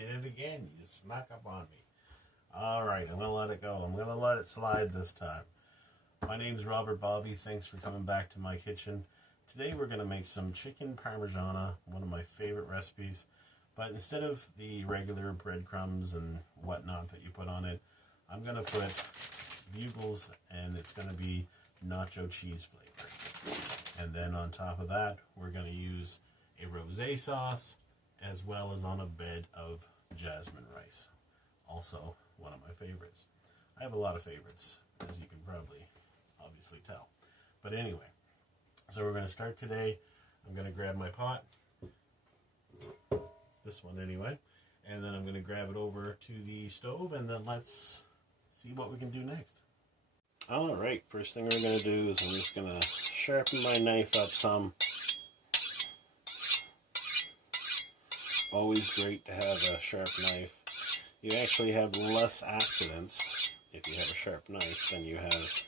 did it again. You snuck up on me. Alright, I'm going to let it go. I'm going to let it slide this time. My name's Robert Bobby. Thanks for coming back to my kitchen. Today we're going to make some chicken Parmigiana, one of my favorite recipes. But instead of the regular breadcrumbs and whatnot that you put on it, I'm going to put Bugles, and it's going to be nacho cheese flavored. And then on top of that, we're going to use a rosé sauce, as well as on a bed of Jasmine Rice. Also, one of my favorites. I have a lot of favorites, as you can probably obviously tell. But anyway, so we're going to start today. I'm going to grab my pot, this one anyway, and then I'm going to grab it over to the stove, and then let's see what we can do next. Alright, first thing we're going to do is I'm just going to sharpen my knife up some. Always great to have a sharp knife. You actually have less accidents if you have a sharp knife than you have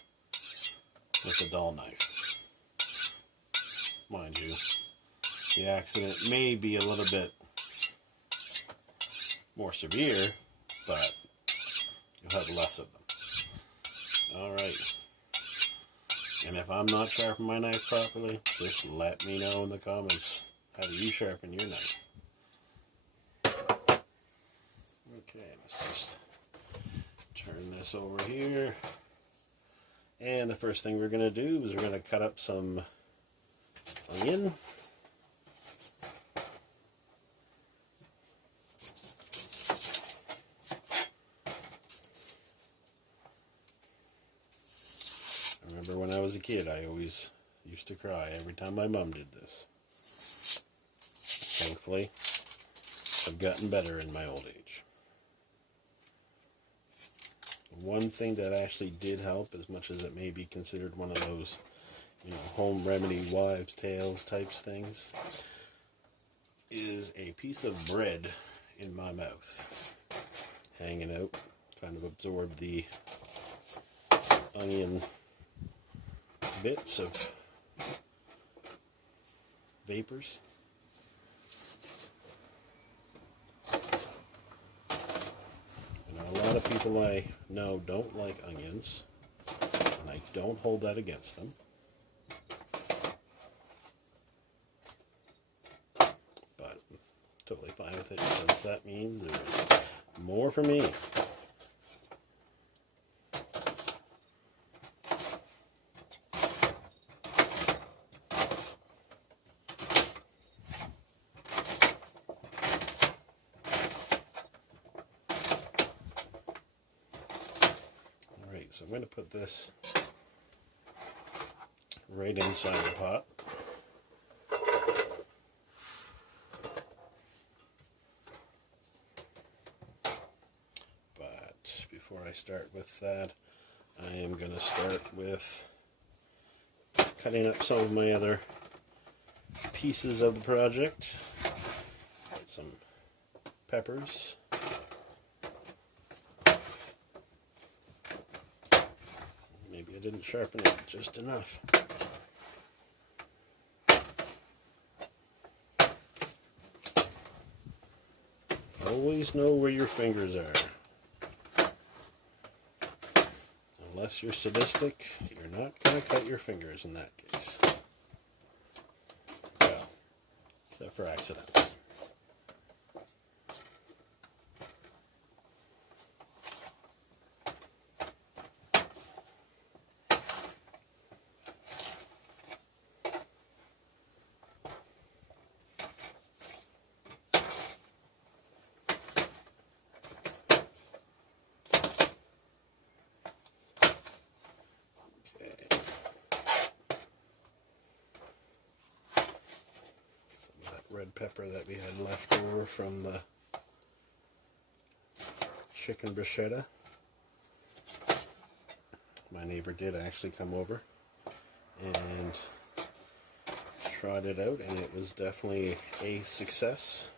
with a dull knife. Mind you, the accident may be a little bit more severe, but you'll have less of them. Alright. And if I'm not sharpening my knife properly, just let me know in the comments. How do you sharpen your knife? Okay, let's just turn this over here. And the first thing we're going to do is we're going to cut up some onion. I remember when I was a kid, I always used to cry every time my mom did this. Thankfully, I've gotten better in my old age. One thing that actually did help, as much as it may be considered one of those, home remedy wives' tales types things, is a piece of bread in my mouth, hanging out, trying to absorb the onion bits of vapors. A lot of people I know don't like onions, and I don't hold that against them. But I'm totally fine with it, because that means there's more for me. So I'm going to put this right inside the pot. But before I start with that, I am going to start with cutting up some of my other pieces of the project. Got some peppers. Maybe I didn't sharpen it just enough. Always know where your fingers are. Unless you're sadistic, you're not going to cut your fingers in that case. Well, except for accidents. Red pepper that we had left over from the chicken bruschetta. My neighbor did actually come over and tried it out, and it was definitely a success.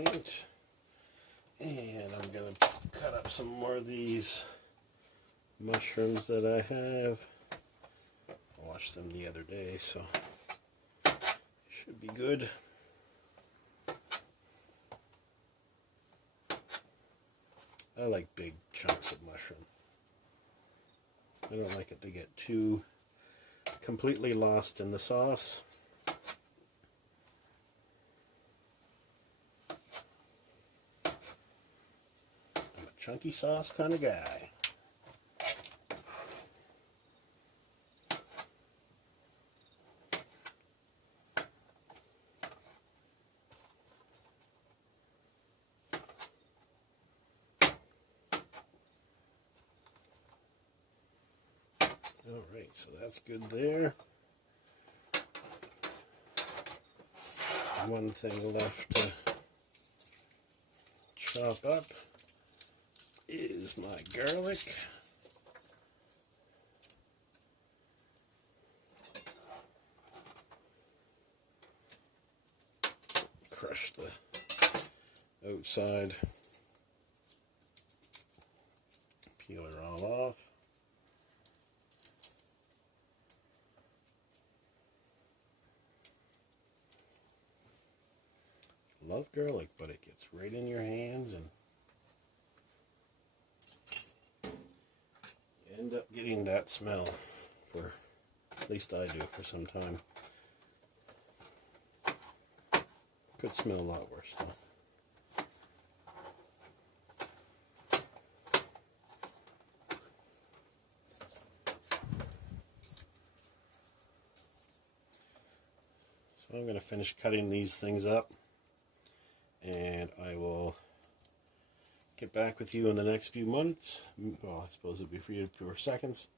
Alright. And I'm going to cut up some more of these mushrooms that I have. I washed them the other day, so should be good. I like big chunks of mushroom. I don't like it to get too completely lost in the sauce. I'm a chunky sauce kind of guy. Alright, so that's good there. One thing left to chop up is my garlic. Crush the outside. Peel her all off. Love garlic, but it gets right in your hands and you end up getting that smell for, at least I do, for some time. Could smell a lot worse though. So I'm going to finish cutting these things up. And I will get back with you in the next few minutes. Well, I suppose it'll be for you for seconds.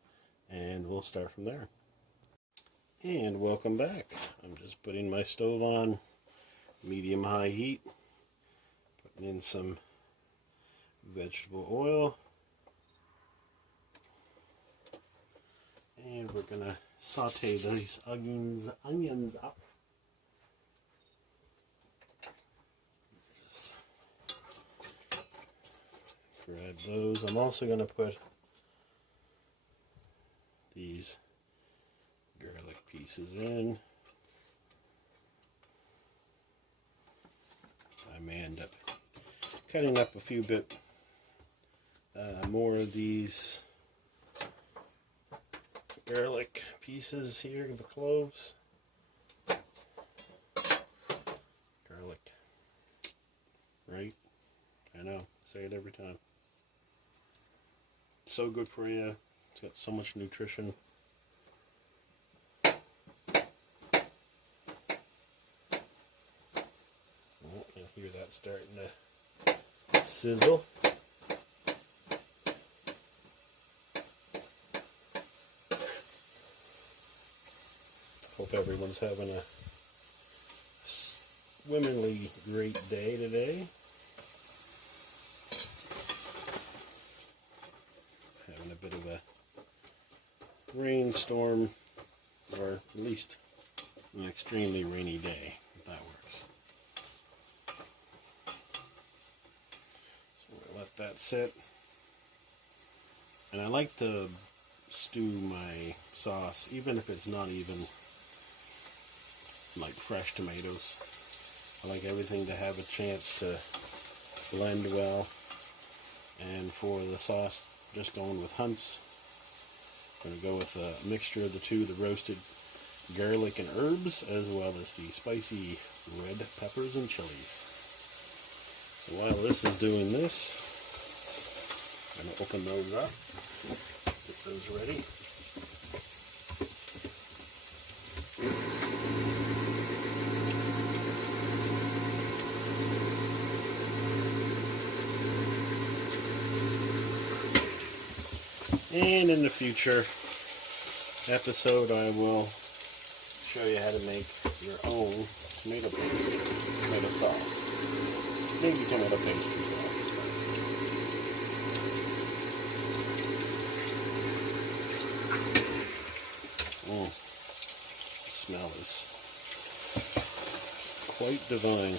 And we'll start from there. And welcome back. I'm just putting my stove on medium-high heat. Putting in some vegetable oil. And we're going to saute these onions up. Grab those. I'm also going to put these garlic pieces in. I may end up cutting up a few bit more of these garlic pieces here, the cloves. Garlic. Right? I know. Say it every time. So good for you. It's got so much nutrition. Oh, you hear that starting to sizzle. Hope everyone's having a swimmingly great day today. Having a bit of a rainstorm, or at least an extremely rainy day, if that works. So we'll let that sit. And I like to stew my sauce, even if it's not even like fresh tomatoes. I like everything to have a chance to blend well. And for the sauce, just going with Hunt's. I'm going to go with a mixture of the two, the roasted garlic and herbs, as well as the spicy red peppers and chilies. So while this is doing this, I'm going to open those up, get those ready. And in the future episode, I will show you how to make your own tomato paste, tomato sauce. Maybe tomato paste as well. The smell is quite divine.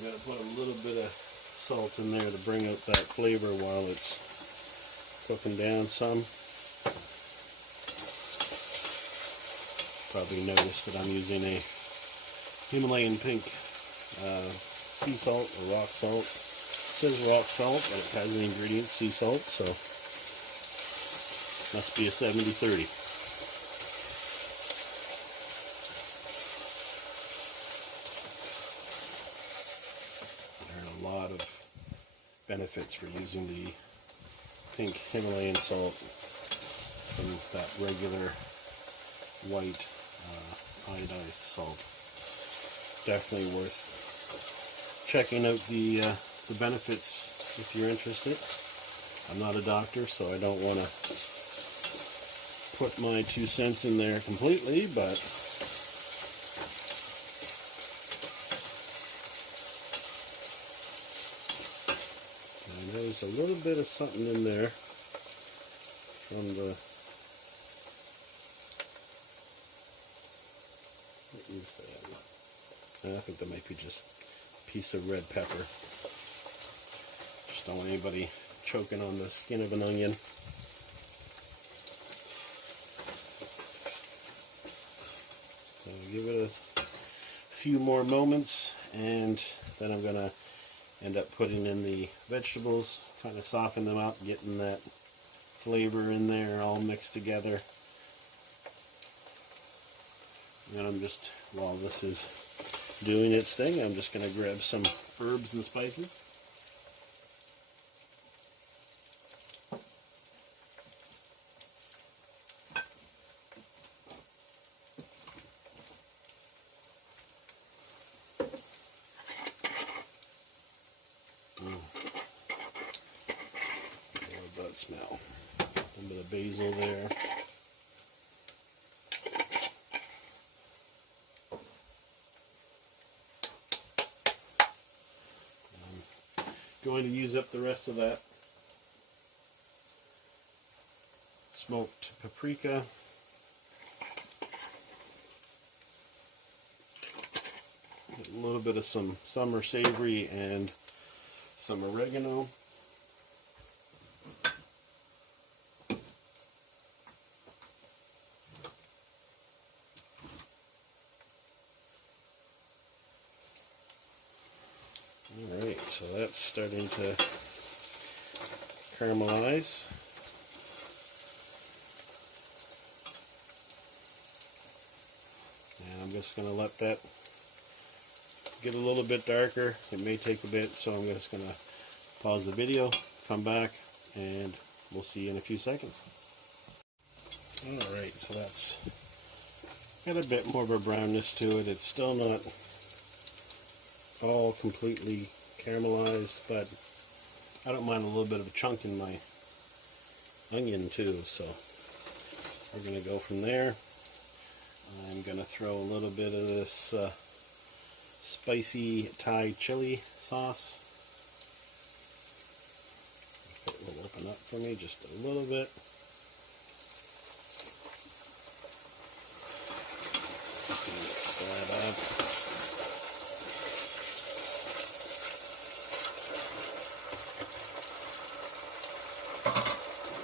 I'm going to put a little bit of salt in there to bring out that flavor while it's cooking down some. Probably noticed that I'm using a Himalayan pink sea salt or rock salt. It says rock salt, but it has the ingredient sea salt, so must be a 70-30. There are a lot of benefits for using the pink Himalayan salt from that regular white iodized salt. Definitely worth checking out the benefits if you're interested. I'm not a doctor, so I don't want to put my 2 cents in there completely, but there's a little bit of something in there from the, what is that? I think that might be just a piece of red pepper. Just don't want anybody choking on the skin of an onion. So give it a few more moments, and then I'm going to end up putting in the vegetables, kind of soften them up, getting that flavor in there all mixed together. And I'm just, while this is doing its thing, I'm just going to grab some herbs and spices. Love that smell. A little bit of basil there. Going to use up the rest of that smoked paprika. A little bit of some summer savory and some oregano. Alright, so that's starting to caramelize. And I'm just going to let that get a little bit darker. It may take a bit, so I'm just going to pause the video, come back, and we'll see you in a few seconds. Alright, so that's got a bit more of a brownness to it. It's still not all completely caramelized, but I don't mind a little bit of a chunk in my onion too, so we're going to go from there. I'm going to throw a little bit of this spicy Thai chili sauce. It will open up for me just a little bit. Mix that up.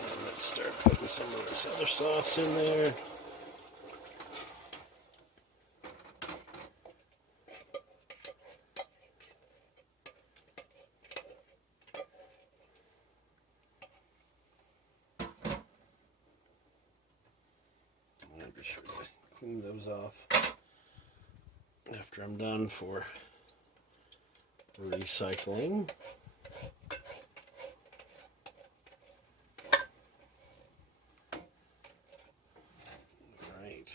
And let's start putting some of this other sauce in there. Be sure to clean those off after I'm done for recycling. Alright.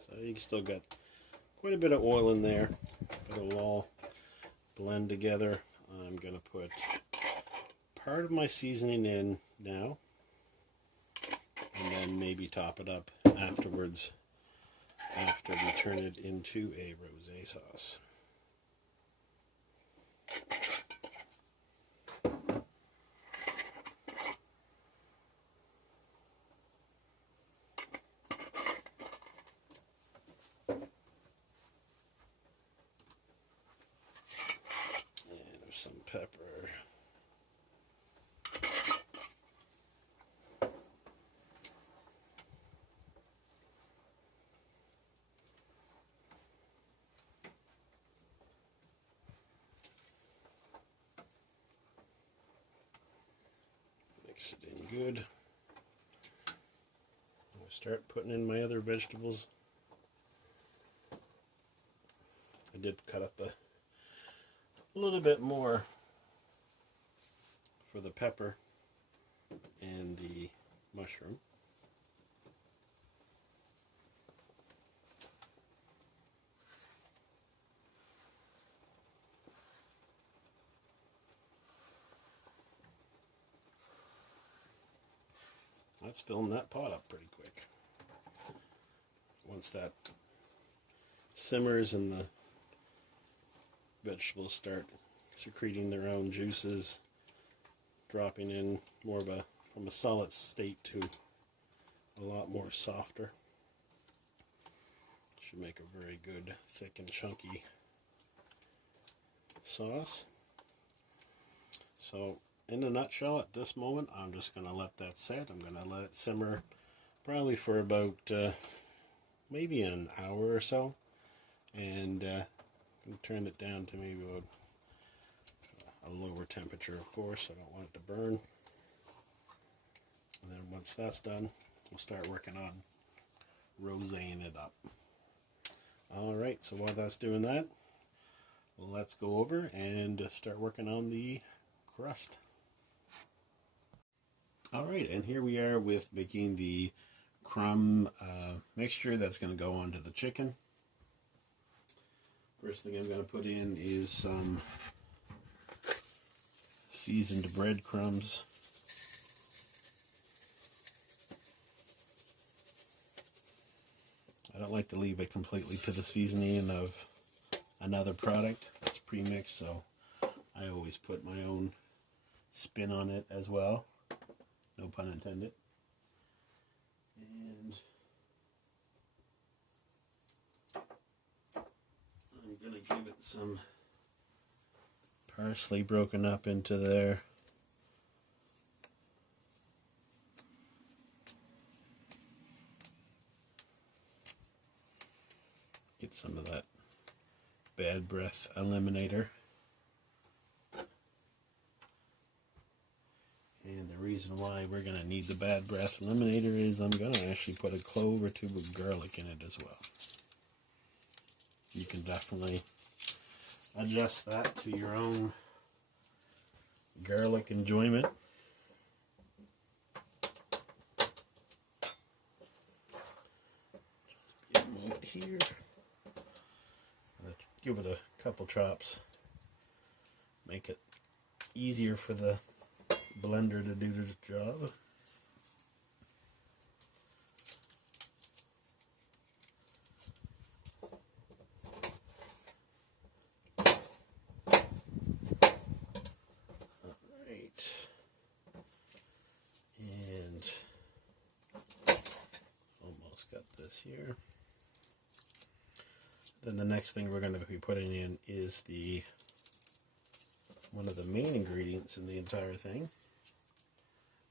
So you still got quite a bit of oil in there, but it'll all blend together. I'm going to put part of my seasoning in now, and then maybe top it up afterwards after we turn it into a rosé sauce. pepper. Mix it in good. I'll start putting in my other vegetables. I did cut up a little bit more for the pepper and the mushroom. Let's fill that pot up pretty quick. Once that simmers and the vegetables start secreting their own juices, dropping in more of a, from a solid state to a lot more softer. Should make a very good, thick and chunky sauce. So, in a nutshell, at this moment, I'm just going to let that set. I'm going to let it simmer probably for about maybe an hour or so. And turn it down to maybe about a lower temperature, of course. I don't want it to burn. And then once that's done, we'll start working on roséing it up. Alright, so while that's doing that, let's go over and start working on the crust. Alright, and here we are with making the crumb mixture that's going to go onto the chicken. First thing I'm going to put in is some seasoned breadcrumbs. I don't like to leave it completely to the seasoning of another product that's pre-mixed, so I always put my own spin on it as well. No pun intended. And I'm going to give it some parsley broken up into there. Get some of that bad breath eliminator. And the reason why we're going to need the bad breath eliminator is I'm going to actually put a clove or two of garlic in it as well. You can definitely adjust that to your own garlic enjoyment. Just a moment here. Give it a couple chops. Make it easier for the blender to do the job. Alright. And almost got this here. Then the next thing we're going to be putting in is one of the main ingredients in the entire thing,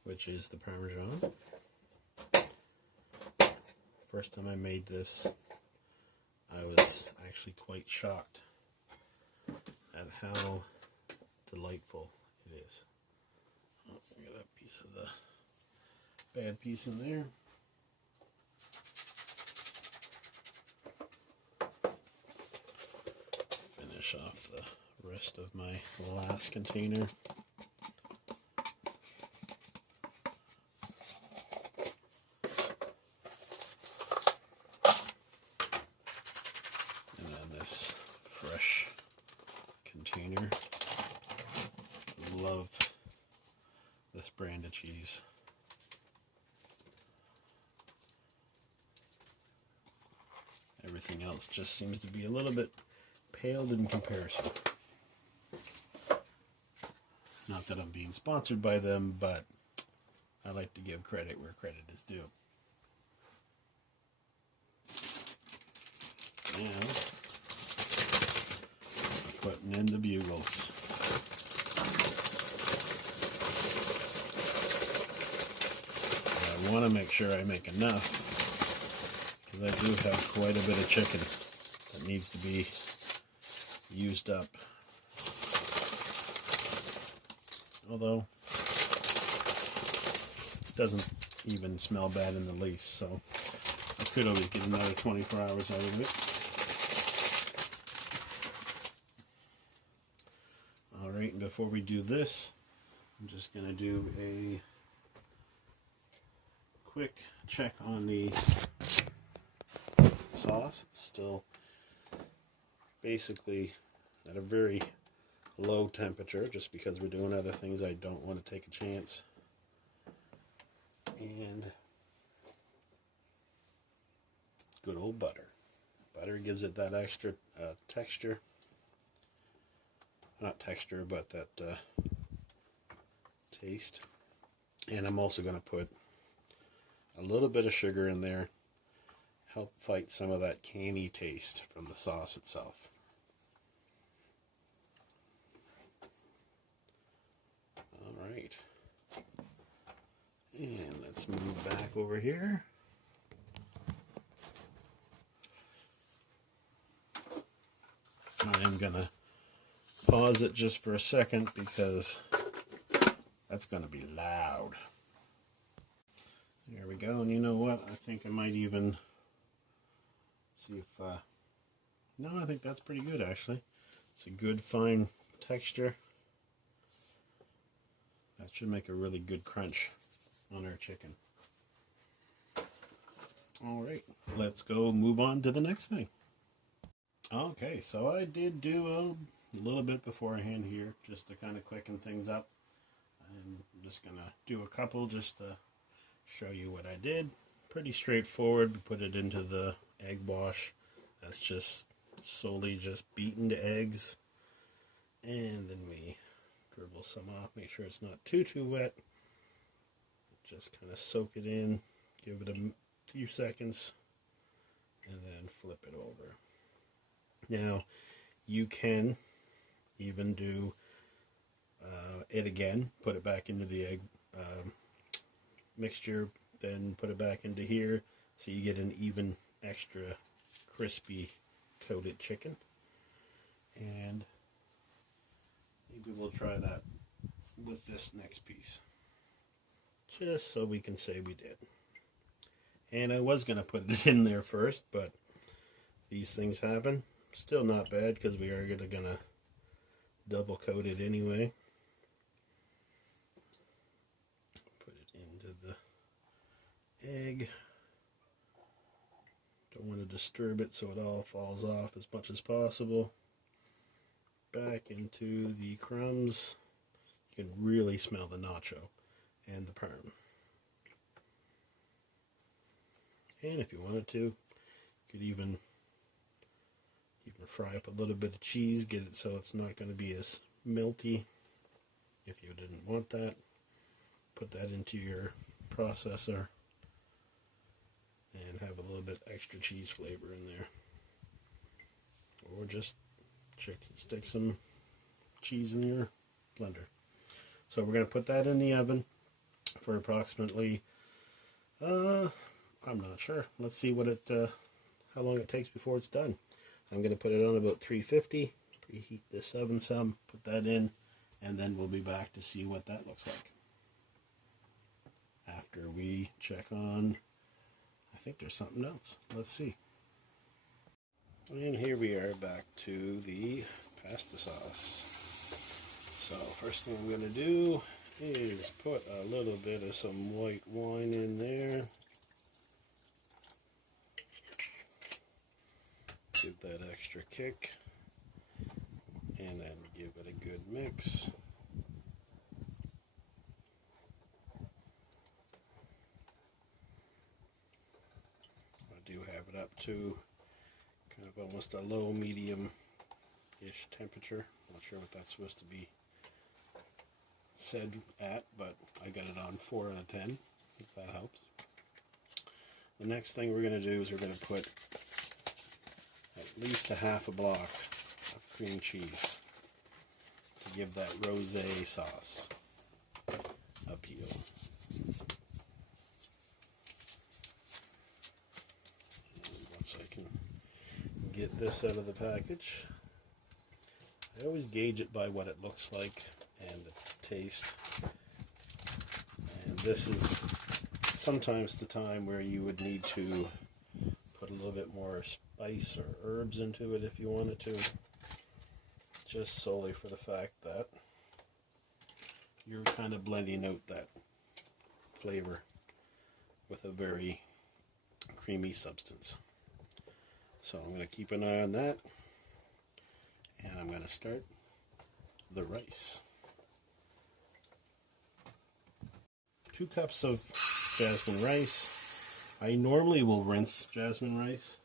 which is the Parmesan. First time I made this, I was actually quite shocked at how delightful it is. Oh, I got a piece of the bad piece in there. Finish off the rest of my last container. And then this fresh container. Love this brand of cheese. Everything else just seems to be a little bit paled in comparison. Not that I'm being sponsored by them, but I like to give credit where credit is due. Now, putting in the Bugles. want to make sure I make enough, because I do have quite a bit of chicken that needs to be used up. Although, it doesn't even smell bad in the least, so I could always get another 24 hours out of it. Alright, and before we do this, I'm just going to do a quick check on the sauce. It's still basically at a very low temperature, just because we're doing other things. I don't want to take a chance. And good old butter. Butter gives it that extra texture. Not texture, but that taste. And I'm also going to put a little bit of sugar in there, help fight some of that canny taste from the sauce itself. Alright. And let's move back over here. I am going to pause it just for a second because that's going to be loud. There we go. And you know what? I think I might even see if... no, I think that's pretty good actually. It's a good fine texture. That should make a really good crunch on our chicken. Alright, let's go move on to the next thing. Okay, so I did do a little bit beforehand here, just to kind of quicken things up. I'm just going to do a couple just to show you what I did. Pretty straightforward. We put it into the egg wash. That's just solely just beaten eggs. And then we dribble some off, make sure it's not too wet. Just kind of soak it in, give it a few seconds, and then flip it over. Now, you can even do it again, put it back into the egg mixture, then put it back into here, so you get an even extra crispy coated chicken. And maybe we'll try that with this next piece, just so we can say we did. And I was going to put it in there first, but these things happen. Still not bad, because we are going to double coat it anyway. Put it into the egg. Don't want to disturb it so it all falls off as much as possible. Back into the crumbs. You can really smell the nacho and the parm. And if you wanted to, you could even fry up a little bit of cheese, get it so it's not going to be as melty. If you didn't want that, put that into your processor and have a little bit extra cheese flavor in there. Or just stick some cheese in your blender. So we're going to put that in the oven for approximately, I'm not sure. Let's see what how long it takes before it's done. I'm going to put it on about 350, preheat this oven some, put that in, and then we'll be back to see what that looks like. After we check on, I think there's something else. Let's see. And here we are back to the pasta sauce. So first thing I'm going to do is put a little bit of some white wine in there. Give that extra kick, and then give it a good mix. I do have it up to kind of almost a low medium-ish temperature. Not sure what that's supposed to be said at, but I got it on 4 out of 10, if that helps. The next thing we're going to do is we're going to put at least a half a block of cream cheese to give that rosé sauce appeal. get this out of the package. I always gauge it by what it looks like and the taste. And this is sometimes the time where you would need to put a little bit more spice or herbs into it if you wanted to. Just solely for the fact that you're kind of blending out that flavor with a very creamy substance. So I'm going to keep an eye on that, and I'm going to start the rice. 2 cups of jasmine rice. I normally will rinse jasmine rice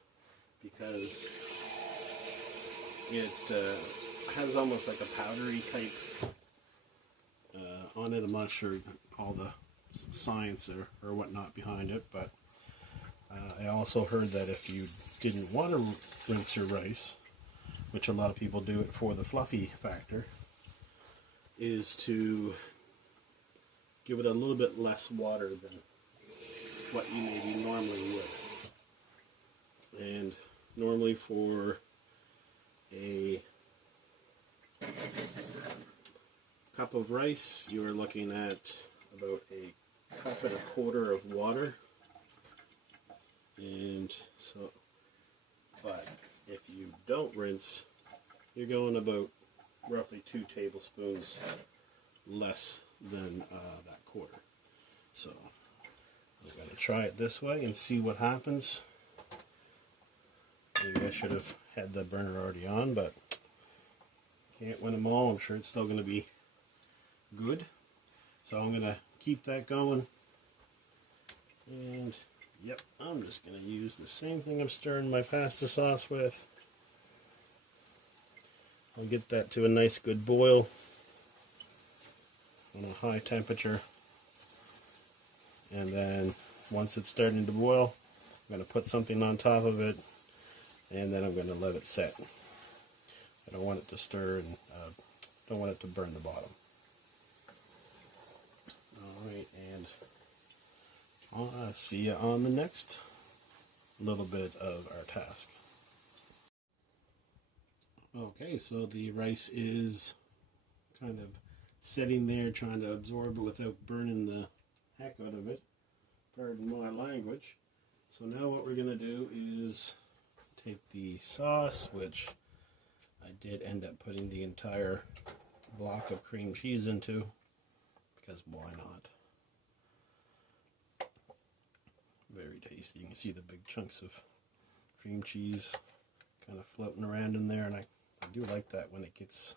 because it has almost like a powdery type on it. I'm not sure all the science or whatnot behind it, but I also heard that if you didn't want to rinse your rice, which a lot of people do it for the fluffy factor, is to give it a little bit less water than what you maybe normally would. And normally for a cup of rice, you are looking at about a cup and a quarter of water. And so, but if you don't rinse, you're going about roughly 2 tablespoons less than that quarter. So I'm going to try it this way and see what happens. Maybe I should have had the burner already on, but can't win them all. I'm sure it's still going to be good. So I'm going to keep that going. And yep, I'm just going to use the same thing I'm stirring my pasta sauce with. I'll get that to a nice good boil on a high temperature. And then once it's starting to boil, I'm going to put something on top of it, and then I'm going to let it set. I don't want it to stir, and don't want it to burn the bottom. Alright, and I'll see you on the next little bit of our task. Okay, so the rice is kind of sitting there trying to absorb it without burning the heck out of it. Pardon my language. So now what we're going to do is take the sauce, which I did end up putting the entire block of cream cheese into, because why not? Very tasty. You can see the big chunks of cream cheese kind of floating around in there, and I do like that when it gets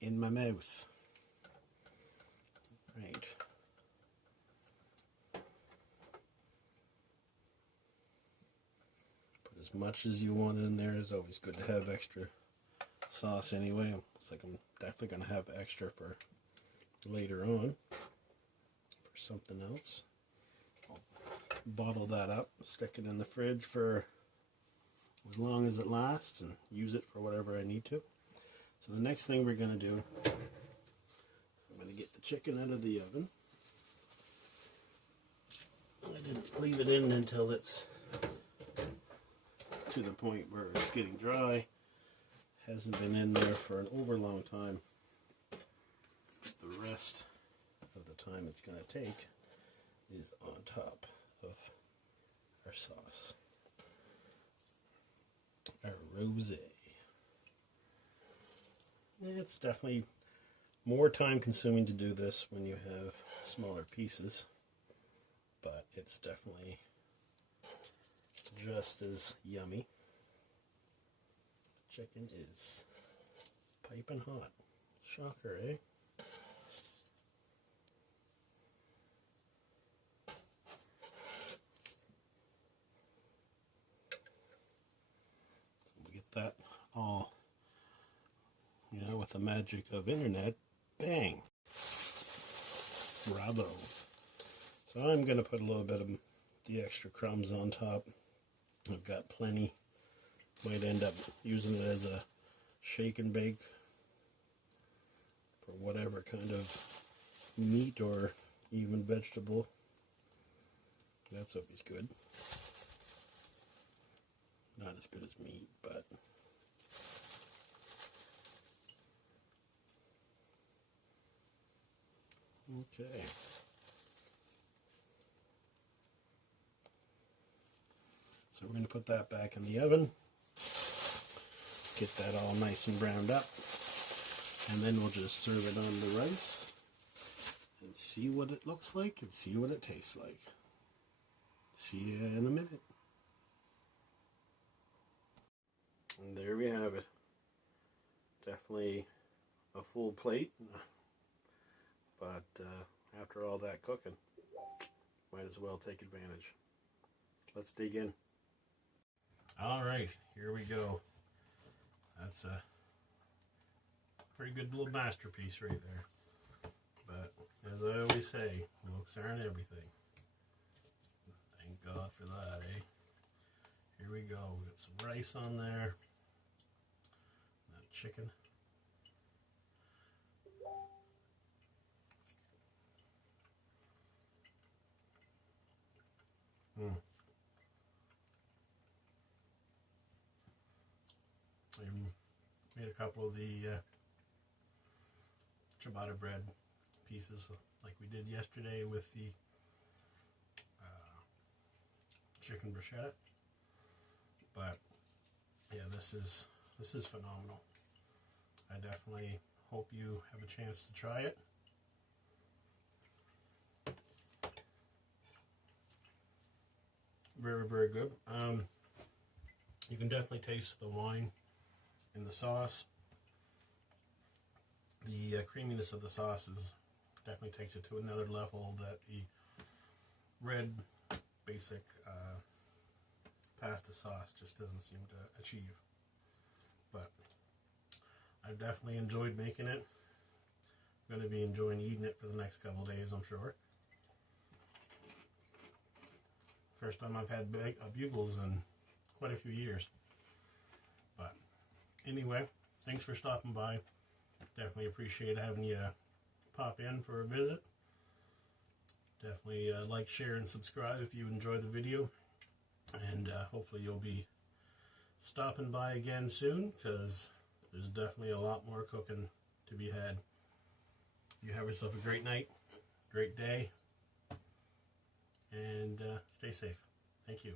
in my mouth. Right. Put as much as you want in there. It's always good to have extra sauce anyway. It's like I'm definitely going to have extra for later on for something else. I'll bottle that up, stick it in the fridge for as long as it lasts, and use it for whatever I need to. So the next thing we're going to do, I'm going to get the chicken out of the oven. I didn't leave it in until it's to the point where it's getting dry. Hasn't been in there for an over long time. The rest of the time it's going to take is on top of our sauce. Our rosé. It's definitely more time consuming to do this when you have smaller pieces, but it's definitely just as yummy. Chicken is piping hot. Shocker, eh? We get that all, with the magic of internet. Bang! Bravo! So I'm going to put a little bit of the extra crumbs on top. I've got plenty. Might end up using it as a shake and bake for whatever kind of meat or even vegetable. That's always good. Not as good as meat, but okay. So we're going to put that back in the oven, get that all nice and browned up, and then we'll just serve it on the rice and see what it looks like and see what it tastes like. See you in a minute. And there we have it. Definitely a full plate, but after all that cooking, might as well take advantage. Let's dig in. Alright, here we go. That's a pretty good little masterpiece right there. But as I always say, looks aren't everything. Thank God for that, eh? Here we go. We got some rice on there. That chicken. I made a couple of the ciabatta bread pieces like we did yesterday with the chicken bruschetta. But yeah, this is phenomenal. I definitely hope you have a chance to try it. Very, very good. You can definitely taste the wine in the sauce. The creaminess of the sauces definitely takes it to another level that the red basic pasta sauce just doesn't seem to achieve. But I've definitely enjoyed making it. I'm going to be enjoying eating it for the next couple of days, I'm sure. First time I've had Bugles in quite a few years. But anyway, thanks for stopping by. Definitely appreciate having you pop in for a visit. Definitely like, share, and subscribe if you enjoy the video. And hopefully you'll be stopping by again soon, because there's definitely a lot more cooking to be had. You have yourself a great night, great day, and stay safe. Thank you.